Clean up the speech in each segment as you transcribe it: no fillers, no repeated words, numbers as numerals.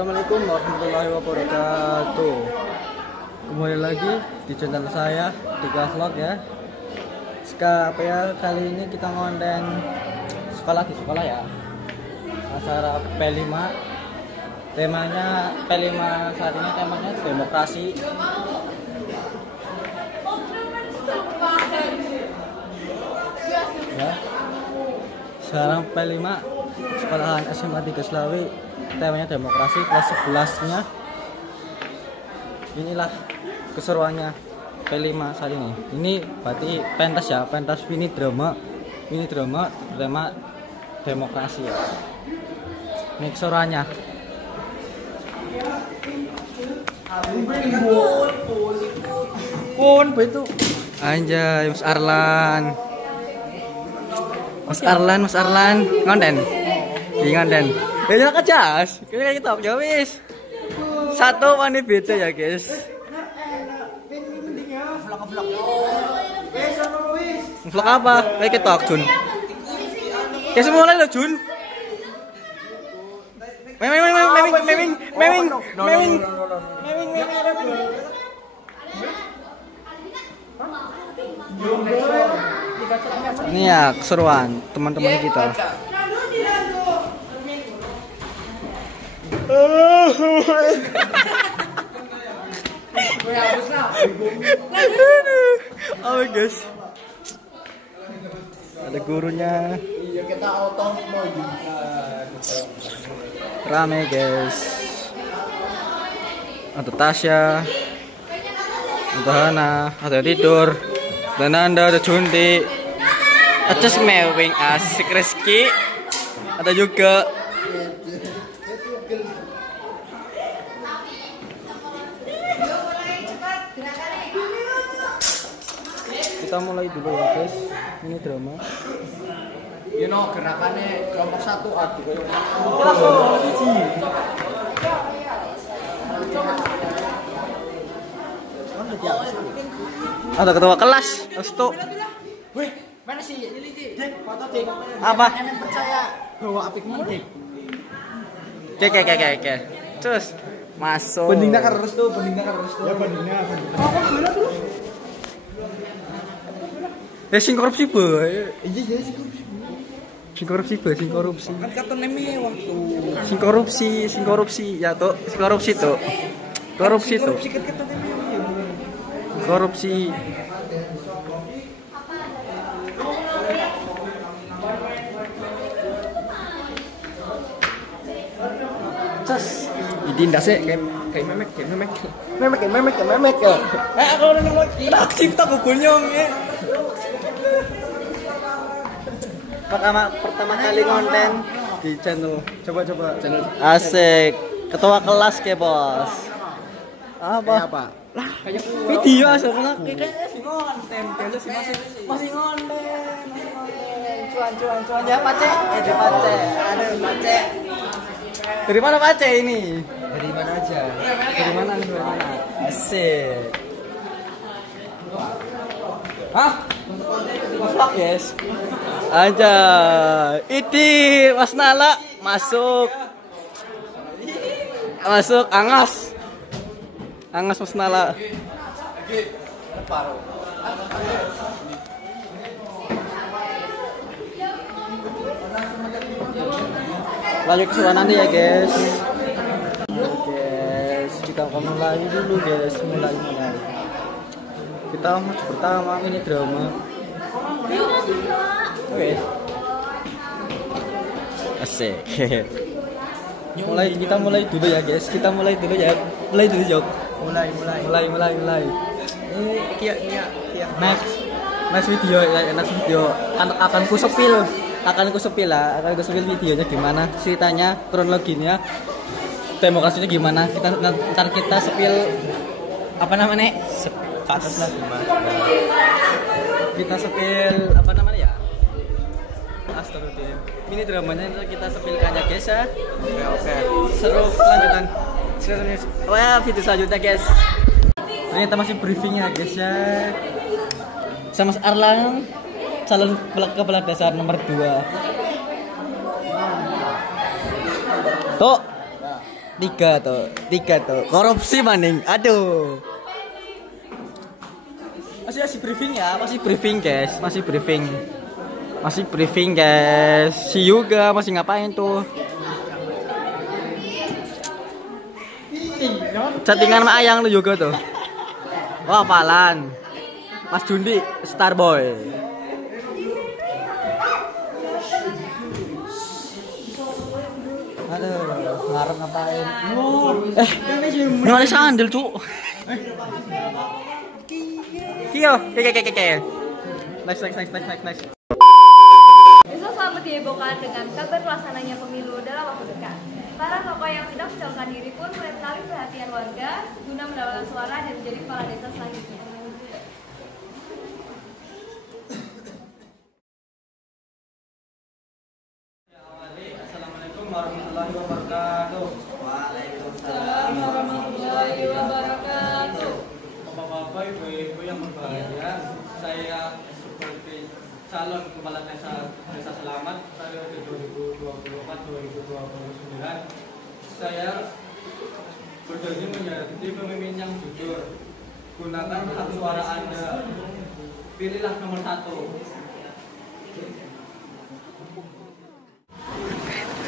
Assalamualaikum warahmatullahi wabarakatuh. Kembali lagi di channel saya Tiga Vlog ya. Kali ini kita ngonten sekolah ya. Acara P5. Temanya P5 saat ini temanya demokrasi. Ya. Sekarang P5 sekolahan SMA 3 Slawi, temanya demokrasi, kelas 11-nya. Inilah keseruannya P5 saat ini. Ini berarti pentas ya, pentas mini drama tema demokrasi ya. Ini keseruannya. Pun itu anjay, Mas Arlan ngonten. Ngonten. Ya kerja, kayak kita ya wis. Satu wani beda ya, guys. Vlog apa? Kayak kita Jun. Ya semua lo Jun. Meming. Ini ya keseruan teman-teman kita. Oh guys, ada gurunya. Iya kita auto rame guys. Ada Tasya, ada Hana, ada tidur, dan Anda ada Junti, ada Smewing asik Rizky, ada juga. Kita mulai dulu ya guys, ini drama. You know gerakannya kelompok 1 adu kayak ada ketua kelas, Restu. Weh, mana sih? Dik, foto Dik. Apa? Enak percaya bahwa apik mendik. Oke. Terus masuk. Bandingnya karo Restu. Ya bandingnya. Apa gula tuh? Sing korupsi boy. Iya sing korupsi. Kan katanya mewah tuh. Sing korupsi ya tuh. Korupsi tuh. Korupsi. Cas. Ini ndak sih kayak memek ya. Aku udah nemu aktif tak gugunyong ya. Pertama kali konten di channel. Coba channel. Asik. Ketua kelas ke bos. Apa? Lah, kayak video asal kayak konten. Masih konten. Cuan ya Pace. Aduh Pace. Dari mana Pace ini? Dari mana aja? Dari mana? Asik. Hah? Vlog guys. Aja. Idi Mas Nala masuk Angas Mas Nala. Lanjut keseruan nanti ya guys. Kita mulai dulu guys. Mulai. Kita pertama ini drama. Oke. Asik. Kita mulai dulu ya guys. Mulai dulu Jok. Mulai. Ini next video akan ku sepil videonya gimana, ceritanya, kronologinya, demokrasinya gimana. Kita sepil apa namanya? Status lah gimana. Kita sepil apa namanya ya? Astagfirullah. Ini dramanya kita sepilkannya guys ya. Oke. Seru lanjutan. Wah, video selanjutnya guys. Ternyata masih briefingnya guys ya. Sama Mas Arlan, calon kepala dasar nomor 2. Tuh. Tiga tuh. Korupsi maning. Aduh. Masih briefing ya, masih briefing guys. Si Yuga masih ngapain tuh? Chattingan sama Ayang tuh juga tuh. Wah, Palan. Mas Jundi, Starboy. Aduh, ngarep ngapain? Nggak sandal, Cuk. Kio, ke. Next. Besok selamat dihebohkan dengan kabar pelaksananya pemilu dalam waktu dekat. Para tokoh yang tidak mencalonkan diri pun mulai menarik perhatian warga guna mendapatkan suara dan menjadi kepala desa selanjutnya. Assalamualaikum warahmatullahi wabarakatuh. Waalaikumsalam warahmatullahi wabarakatuh. Bapak-bapak, ibu-ibu yang berbahagia, saya sebagai calon kepala desa Selamat periode 2024-2029, saya berjanji menjadi pemimpin yang jujur. Gunakan hak suara Anda. Pilihlah nomor 1.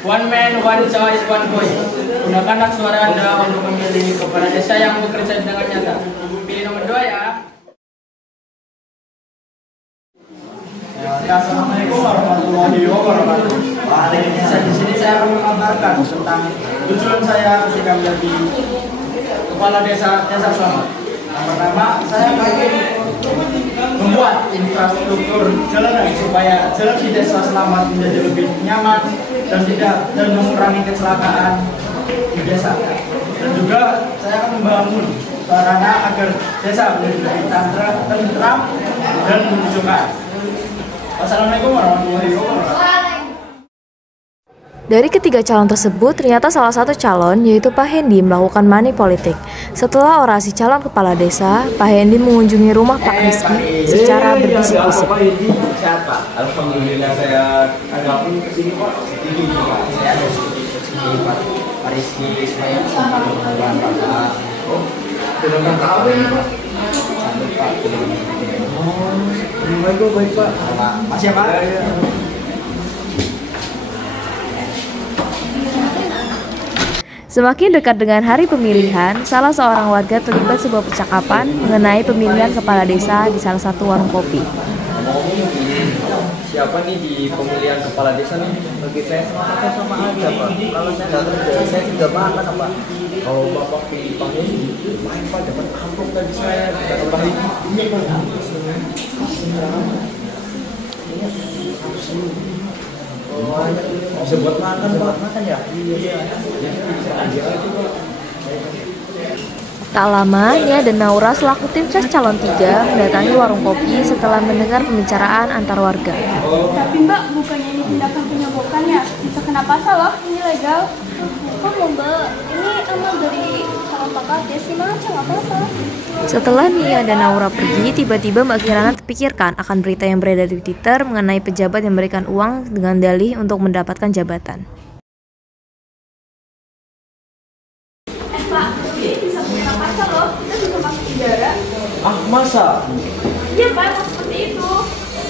One man, one choice, one voice. Gunakan hak suara Anda untuk memilih kepala desa yang bekerja dengan nyata. Pilih nomor 2 ya. Assalamualaikum warahmatullahi wabarakatuh. Di sini saya akan mengabarkan tentang tujuan saya ketika menjadi kepala desa Selamat. Yang pertama, saya ingin membuat infrastruktur jalan supaya jalan di desa Selamat menjadi lebih nyaman dan mengurangi kecelakaan di desa. Dan juga saya akan membangun sarana agar desa menjadi lebih tentram dan menyejukkan. Assalamualaikum warahmatullahi wabarakatuh. Dari ketiga calon tersebut, ternyata salah satu calon, yaitu Pak Hendi, melakukan money politik. Setelah orasi calon kepala desa, Pak Hendi mengunjungi rumah Pak Rizky secara berbisik-bisik. Alhamdulillah saya agak kesini kok. Saya ada di Pak Rizky saya sama dengan Bapak. Dengan tahu ini Pak. Sampai Pak. Baik Pak. Masih ya Pak? Semakin dekat dengan hari pemilihan, salah seorang warga terlibat sebuah percakapan mengenai pemilihan kepala desa di salah satu warung kopi. Siapa nih di pemilihan kepala desa nih? Bagi saya sama aja Pak. Kalau saya nggak kerja, saya juga makan Pak. Kalau Bapak pilih Pak ini, main Pak dapat amplop tadi saya kita kembali. Ini Pak. Oh, bisa buat makan Pak. Makan ya? Iya. Tak lama, Nia dan Naura selaku tim ses calon 3 mendatangi warung kopi setelah mendengar pembicaraan antar warga. Tapi Mbak, bukannya ini tindakan penyogokan ya? Bisa kena pasal loh, ini legal. Kamu Mbak, ini amal dari calon pakar desa gimana aja nggak apa-apa. Setelah Nia dan Naura pergi, tiba-tiba Mbak Kirana terpikirkan akan berita yang beredar di Twitter mengenai pejabat yang memberikan uang dengan dalih untuk mendapatkan jabatan. Pak, ini bisa kena pasal loh, kita bisa masuk penjara. Ah masa? Iya Pak, emang seperti itu.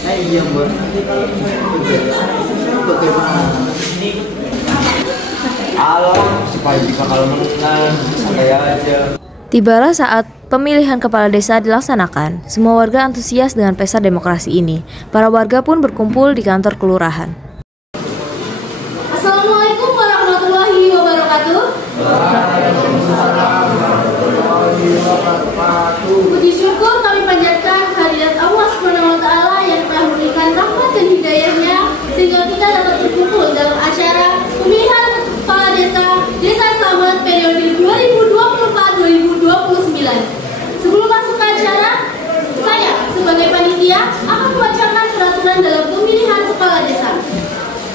Iya Mbak. Nanti kalau misalnya bagaimana? Alam supaya bisa kalau menang saya aja. Tibalah saat pemilihan kepala desa dilaksanakan. Semua warga antusias dengan pesta demokrasi ini. Para warga pun berkumpul di kantor kelurahan. Assalamualaikum warahmatullahi wabarakatuh. Puji syukur kami panjatkan kehadirat Allah SWT yang telah memberikan rahmat dan hidayahnya sehingga kita dapat berkumpul dalam acara pemilihan kepala Desa Selamat periode 2024-2029. Sebelum masuk ke acara, saya sebagai panitia akan membacakan peraturan dalam pemilihan kepala desa.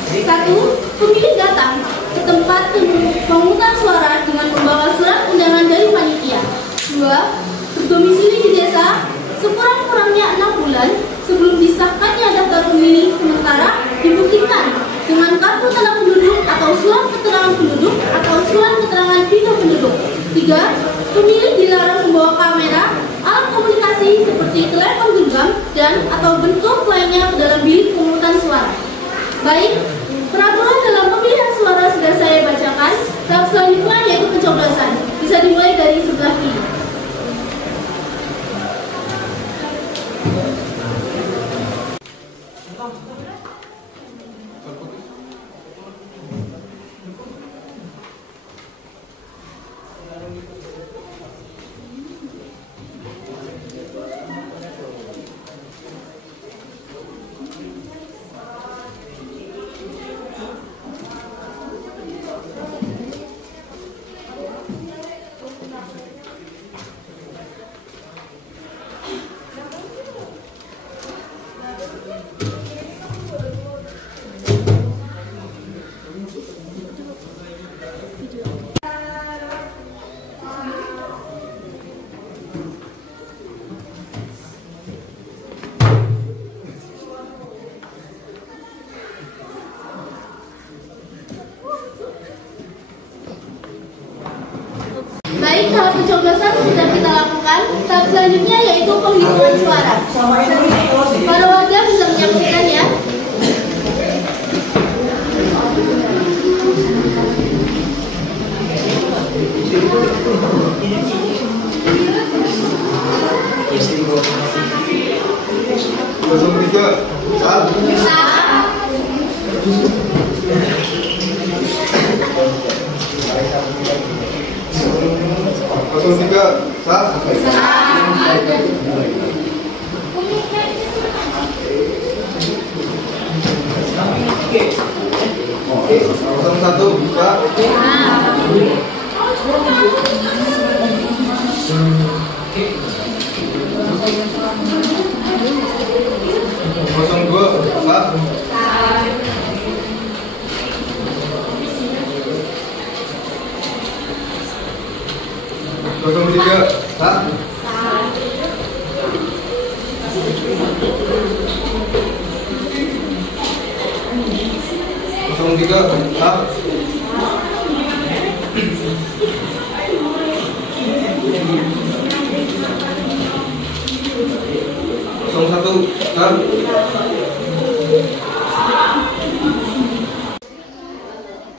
1. Pemilih datang ke tempat pemungutan suara dengan membawa surat undangan dari panitia. 2. Berdomisili di desa sekurang-kurangnya 6 bulan sebelum disahkannya daftar pemilih sementara dibuktikan dengan kartu tanda penduduk atau surat keterangan penduduk atau surat keterangan 3. Pemilih dilarang membawa kamera, alat komunikasi seperti telepon genggam dan atau bentuk lainnya ke dalam bilik pemungutan suara. Baik, peraturan dalam pemilihan suara sudah saya bacakan. Tahap selanjutnya yaitu pencoblosan. Bisa dimulai dari sebelah kiri. Baik, tahap pencoblosan sudah kita lakukan. Tahap selanjutnya yaitu penghitungan suara. Para warga bisa menyaksikan ya.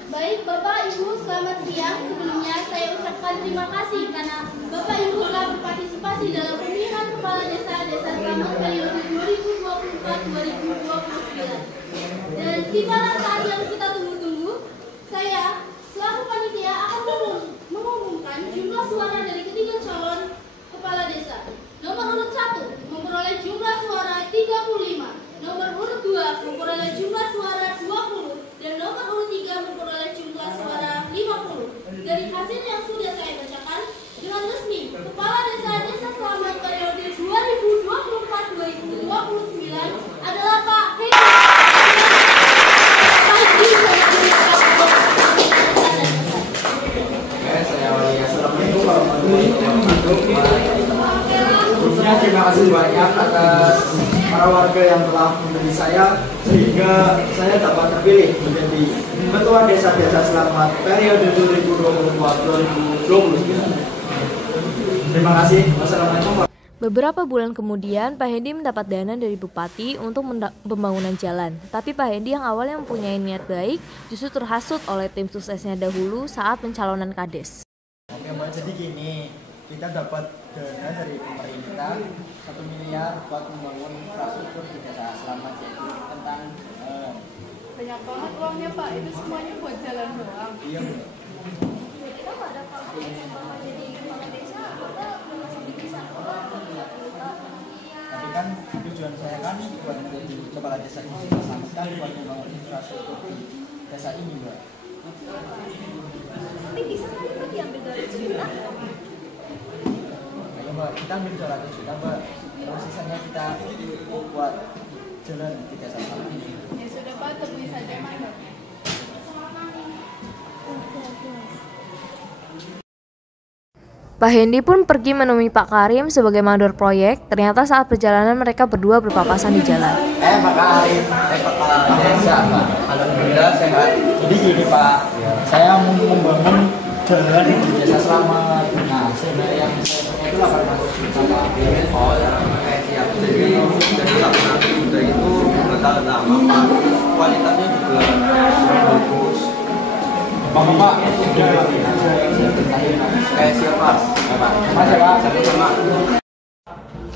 Baik, Bapak Ibu, selamat siang. Sebelumnya saya ucapkan terima kasih karena Bapak Ibu telah berpartisipasi dalam pemilihan kepala desa Slamet periode 2024-2029. Dan tibalah saat yang kita tunggu-tunggu. Saya selaku panitia akan mengumumkan jumlah suara dari ketiga calon kepala desa. Nomor urut 1 memperoleh jumlah suara 35, nomor urut 2 memperoleh jumlah suara 20, dan nomor urut 3 memperoleh jumlah suara 50. Dari hasil yang sudah saya bacakan, dengan resmi Kepala Desa Slamet periode 2024-2029 adalah Pak Hedi. Assalamualaikum warahmatullahi wabarakatuh. Terima kasih banyak atas para warga yang telah memilih saya sehingga saya dapat terpilih menjadi Ketua Desa Slamet periode 2024-2029. Terima kasih. Wassalamualaikum. Beberapa bulan kemudian, Pak Hendi mendapat dana dari Bupati untuk pembangunan jalan. Tapi Pak Hendi yang awalnya mempunyai niat baik justru terhasut oleh tim suksesnya dahulu saat pencalonan Kades. Oke Mbak, jadi gini, kita dapat dana dari pemerintah 1 miliar buat membangun infrastruktur di Desa Slamet, yaitu tentang banyak banget uangnya Pak, itu semuanya buat jalan doang. iya Mbak. Kita nggak ada kalau Bapak jadi kepala desa, Bapak masih bisa. Tapi kan tujuan saya kan buat menjadi kepala desa di Desa Slamet kan buat membangun infrastruktur di desa ini Mbak. Tapi bisa kan itu diambil dari juta? Ayo Mbak, kita ambil 200 juta Mbak. Terus sisanya kita buat jalan di Desa Slamet ini. Ya sudah Pak, temui saja Mas. Pak Hendi pun pergi menemui Pak Karim sebagai mandor proyek. Ternyata saat perjalanan mereka berdua berpapasan di jalan. Pak Karim, Pak Desa Pak. Alhamdulillah sehat. Jadi gini Pak, saya mau membangun dari Desa Selamat. Nah, sebenarnya yang saya punya itu 800 juta Pak. Oh ya, kayak siap. Jadi laporan muda itu nggak tahu lama Pak. Kualitasnya juga bagus. Bapak sudah Kayak siap Pak. Mas ya Pak. Sama-sama.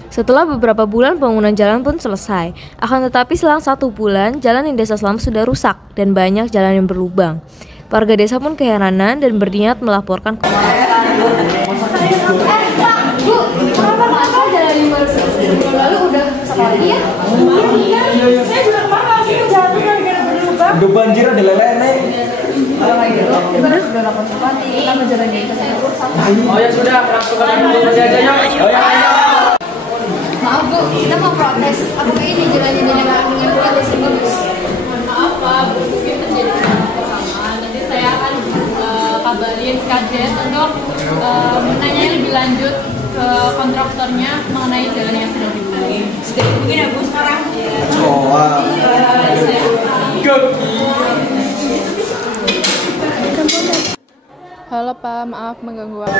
Setelah beberapa bulan pembangunan jalan pun selesai. Akan tetapi selang 1 bulan, jalan di Desa Selamat sudah rusak dan banyak jalan yang berlubang. Warga desa pun keheranan dan berniat melaporkan ke Bu, kenapa masa jalan yang baru sebelum lalu udah rusak lagi ya? Iya, saya juga kemarin sih jalan gara-gara berlubang. Udah banjir ada lele. Kalau kayak gitu, kita sudah lapor bupati, kenapa jalan yang saya rusak? Oh ya sudah, langsung ke kantor aja yuk. Oh ya. Maaf Bu, kita mau protes. Apakah ini jalan yang dinyatakan dengan kualitas yang bagus? Maaf Pak, mungkin terjadi kesalahpahaman. Nanti saya akan kabarin Kades untuk menanya lebih lanjut ke kontraktornya mengenai jalan yang sedang dibangun. Sudah mungkin ya Bu sekarang. Halo Pak, maaf mengganggu waktu.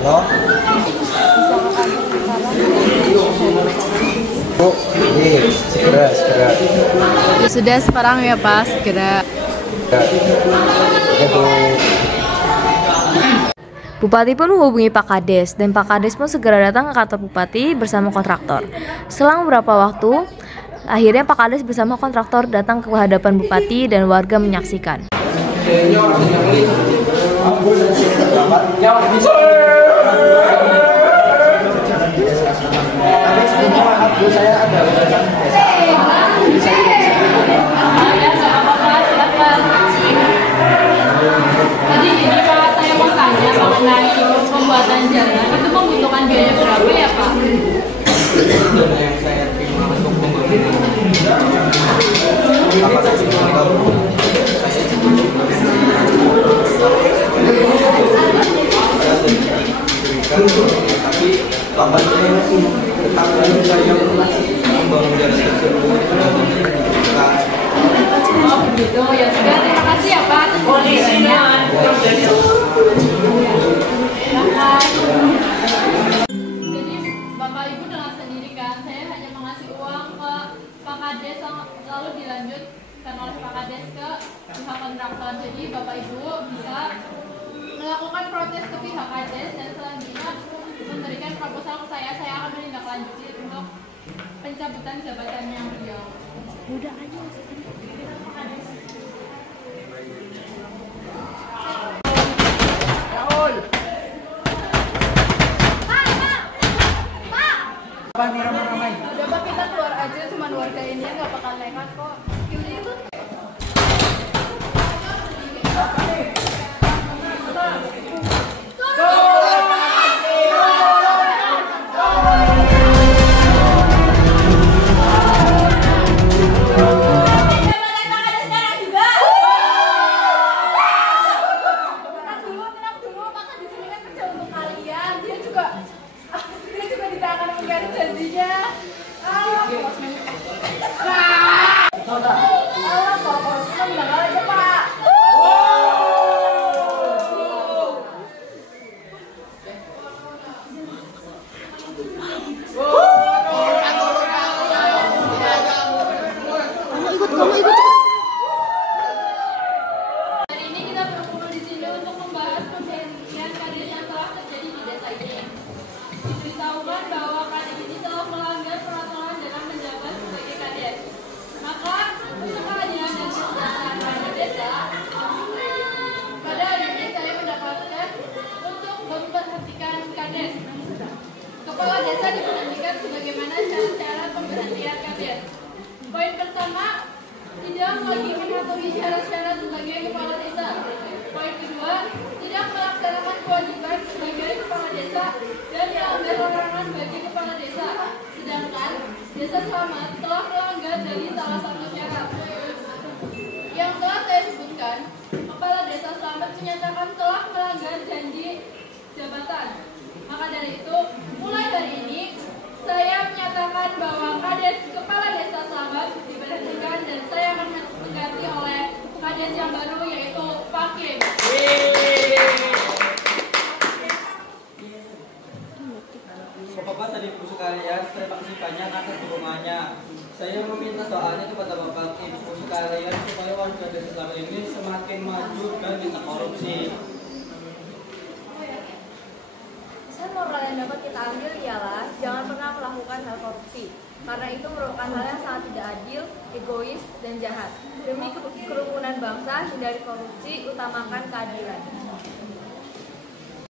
Halo. Bisa ke kantor sekarang? Bu, ini segera. Ya sudah sekarang ya Pak, segera. Oke, Bu. Bupati pun menghubungi Pak Kades dan Pak Kades pun segera datang ke kantor Bupati bersama kontraktor. Selang beberapa waktu, akhirnya Pak Kades bersama kontraktor datang ke hadapan Bupati dan warga menyaksikan. Saya ada Tadi ini Pak, saya mau tanya mengenai pembuatan jalan itu membutuhkan biaya berapa ya Pak? Dana yang saya terima untuk pembangunan kapasitas kantor saya tapi kabarnya masih tetap saya membangun jalan tersebut Oh begitu, ya sudah terima kasih ya Pak atas penjelasannya. Jadi Bapak Ibu dengar sendiri kan, saya hanya mengasih uang ke Pak Kades lalu dilanjutkan oleh Pak Kades ke pihak kontraktor. Jadi Bapak Ibu bisa melakukan protes ke pihak Kades dan selanjutnya memberikan proposal ke saya akan menindaklanjuti untuk pencabutan jabatannya beliau. Udah aja. Udah Pak, kita keluar aja, cuman warga ini nggak bakal nekat kok. Yaudah itu. Tenang dulu, Pak kan di sini kan kerja untuk kalian. Dia juga tidak akan mengingkari janjinya. Alah, Pak Posman bilang aja Pak. Hari ini kita berkumpul di sini untuk membahas pemberhentian Kades yang telah terjadi di desa ini. Diberitahukan bahwa Kades ini telah melanggar peraturan dalam menjabat sebagai Kades. Maka semuanya dan kesejahteraan warga desa, pada hari ini saya mendapatkan untuk memberhentikan Kades. Kepala desa diberhentikan sebagaimana syarat-syarat pemberhentian Kades. Poin pertama, tidak lagi mematuhi syarat-syarat sebagai kepala desa. Poin kedua, tidak melaksanakan kewajiban sebagai kepala desa dan melanggar larangan bagi kepala desa. Sedangkan Desa Selamat telah melanggar dari salah satu syarat yang telah saya sebutkan. Kepala Desa Selamat menyatakan telah melanggar janji jabatan. Maka dari itu, mulai hari ini saya menyatakan bahwa Kades Kepala Desa Selamat diberhentikan dan saya akan mengganti oleh Kades yang baru yaitu Pak Kim. Bapak-bapak tadi Ibu sekalian, terima kasih banyak atas dukungannya. Saya meminta doanya kepada Bapak Ibu sekalian supaya warga desa selama ini semakin maju dan tidak korupsi. Pesan moral yang dapat kita ambil ialah jangan pernah melakukan hal korupsi, karena itu merupakan hal yang sangat tidak adil, egois, dan jahat. Demi kerukunan bangsa, hindari korupsi, utamakan keadilan.